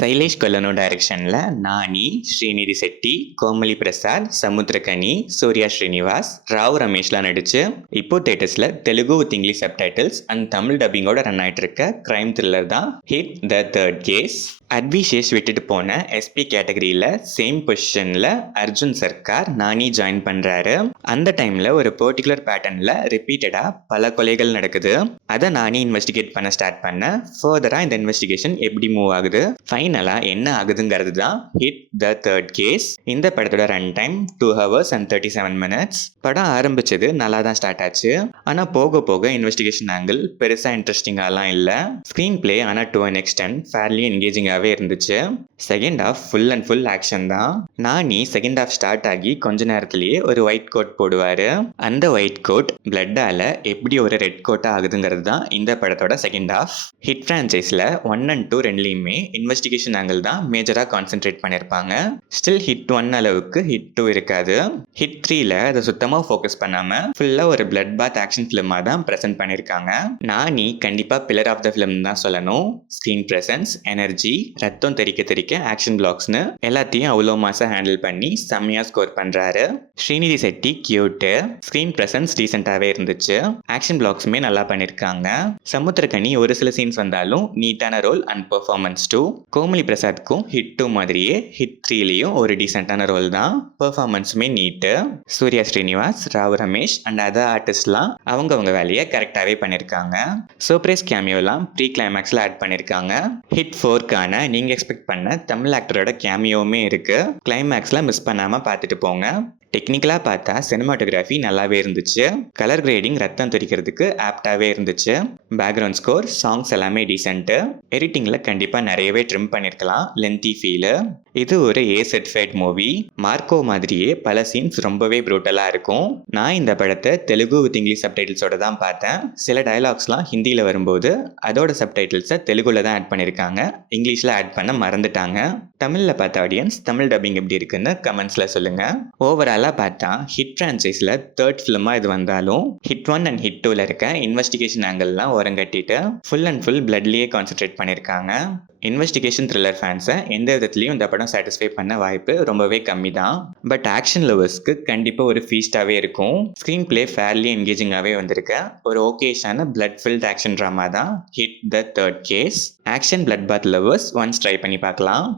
சைலேஷ் கொல்லனோ டைரக்ஷனில் நானி, ஸ்ரீநிதி செட்டி, கோமலி பிரசாத், சமுத்திரகனி, சூர்யா ஸ்ரீனிவாஸ், ராவ் ரமேஷ்லாம் நடிச்சு இப்போ தேட்டர்ஸில் Telugu with English subtitles and Tamil டப்பிங்கோட ரன் ஆகிட்டு இருக்க கிரைம் த்ரில்லர் தான் ஹிட் த தேர்ட் கேஸ். அட்விசேஷ் விட்டுட்டு போன எஸ்பி கேட்டகரியில் சேம் பொசிஷனில் அர்ஜுன் சர்க்கார் நானி ஜாயின் பண்ணுறாரு. அந்த டைமில் ஒரு பர்டிகுலர் பேட்டர்னில் ரிப்பீட்டடாக பல கொலைகள் நடக்குது. அதை நானி இன்வெஸ்டிகேட் பண்ண ஸ்டார்ட் பண்ண ஃபர்தராக இந்த இன்வெஸ்டிகேஷன் எப்படி மூவ் ஆகுது, ஃபைனலாக என்ன ஆகுதுங்கிறது தான் ஹிட் த தேர்ட் கேஸ். இந்த படத்தோட run time 2 hours and 37 minutes. படம் ஆரம்பிச்சது நல்லா தான் ஸ்டார்ட் ஆச்சு. ஆனால் போக போக இன்வெஸ்டிகேஷன் ஆங்கிள் பெருசாக இன்ட்ரெஸ்டிங்காலாம் இல்லை. ஸ்க்ரீன் பிளே ஆனால் டு அன் எக்ஸ்டென்ட் ஃபேர்லி என்கேஜிங்காக இருந்துச்சு. Second half full and full action தான். நானி செகண்ட் ஹாஃப் ஸ்டார்ட் ஆகி கொஞ்ச நேரத்திலேயே ஒரு ஒயிட் கோட் போடுவாரு. அந்த ஒயிட் கோட் பிளட்டால எப்படி ஒரு ரெட் கோட்டா ஆகுதுங்கிறது தான் இந்த படத்தோட செகண்ட் ஹாஃப். ஹிட் பிரான்ச்சைஸ்ல 1 and 2 ரெண்டுலையுமே இன்வெஸ்டிகேஷன் ஆங்கிள் தான் மேஜரா கான்சென்ட்ரேட் பண்ணிருப்பாங்க. ஸ்டில் ஹிட் 1 அளவுக்கு ஹிட் 2 இருக்காது. ஹிட் 3ல அதை சுத்தமா ஃபோக்கஸ் பண்ணாம ஃபுல்லா ஒரு பிளட் பாத் ஆக்ஷன் ஃபிலிமா தான் பிரசன்ட் பண்ணிருக்காங்க. நானி கண்டிப்பா பில்லர் ஆஃப் த ஃபிலிம் தான் சொல்லணும். ஸ்கிரீன் பிரசன்ஸ், எனர்ஜி, ரத்தம் தெறிக்க தெறிக்க ஆக்ஷன் பிளாக்ஸ்னு எல்லாத்தையும் அவ்வளோ மாசா ஹேண்டில் பண்ணி செம்மையா ஸ்கோர் பண்றாரு. Srinidhi Shetty cute, screen presence டீசென்டாவே இருந்துச்சு. ஆக்ஷன் பிளாக்ஸுமே நல்லா பண்ணிருக்காங்க. சமுத்திரகனி ஒரு சில சீன்ஸ் வந்தாலும் நீட்டான role and performance too. Komali பிரசாத்க்கும் ஹிட் 2 மாதிரியே ஹிட் 3லையும் ஒரு டீசென்டான ரோல் தான். பெர்ஃபார்மன்ஸுமே neat. Surya Srinivas, Rao Ramesh and other ஆர்டிஸ்ட்லாம் அவங்க வேலையை கரெக்டாகவே பண்ணியிருக்காங்க. சர்ப்ரைஸ் கேமியோலாம் ப்ரீ கிளைமேக்ஸில் ஆட் பண்ணியிருக்காங்க. ஹிட் 4க்கான நீங்கள் எக்ஸ்பெக்ட் பண்ண தமிழ் ஆக்டரோட கேமியோவுமே இருக்குது. கிளைமேக்ஸில் மிஸ் பண்ணாமல் பார்த்துட்டு போங்க. டெக்னிக்கலாக பார்த்தா சினிமாட்டோகிராஃபி நல்லாவே இருந்துச்சு. கலர் கிரேடிங் ரத்தம் தெரிக்கிறதுக்கு ஆப்டாகவே இருந்துச்சு. பேக்ரவுண்ட் ஸ்கோர், சாங்ஸ் எல்லாமே டீசென்ட்டு. எடிட்டிங்கில் கண்டிப்பாக நிறையவே ட்ரிம் பண்ணியிருக்கலாம். Lengthy feel. இது ஒரு ஏ சர்டிஃபைட் மூவி. மார்க்கோ மாதிரியே பல சீன்ஸ் ரொம்பவே ப்ரூட்டலாக இருக்கும். நான் இந்த படத்தை தெலுங்கு வித் இங்கிலீஷ் சப்டைட்டில்ஸோட தான் பார்த்தேன். சில டயலாக்ஸ்லாம் ஹிந்தியில் வரும்போது அதோட சப்டைட்டில்ஸை தெலுங்குல தான் ஆட் பண்ணியிருக்காங்க. இங்கிலீஷில் ஆட் பண்ண மறந்துட்டாங்க. தமிழில் பார்த்த ஆடியன்ஸ் தமிழ் டப்பிங் எப்படி இருக்குன்னு கமெண்ட்ஸில் சொல்லுங்கள். ஓவராலாக பார்த்தா ஹிட் ஃப்ரான்ச்சைஸில் தேர்ட் ஃபிலிமாக இது வந்தாலும் ஹிட் 1 and ஹிட் 2ல இருக்க இன்வெஸ்டிகேஷன் ஆங்கிள்லாம் ஓரங்கட்டிட்டு ஃபுல் அண்ட் ஃபுல் பிளட்லேயே கான்சென்ட்ரேட் பண்ணியிருக்காங்க. இன்வெஸ்டிகேஷன் த்ரில்லர் ஃபேன்ஸை எந்த விதத்துலையும் இந்த படம் சாட்டிஸ்ஃபை பண்ண வாய்ப்பு ரொம்பவே கம்மி தான். பட் ஆக்ஷன் லவர்ஸ்க்கு கண்டிப்பாக ஒரு ஃபீஸ்டாகவே இருக்கும். ஸ்க்ரீன் பிளே ஃபேர்லி என்கேஜிங்காகவே வந்திருக்க ஒரு ஓகேஷான பிளட் ஃபில்ட் ஆக்ஷன் ட்ராமா தான் hit the third case. Action blood bath lovers once try பண்ணி பார்க்கலாம்.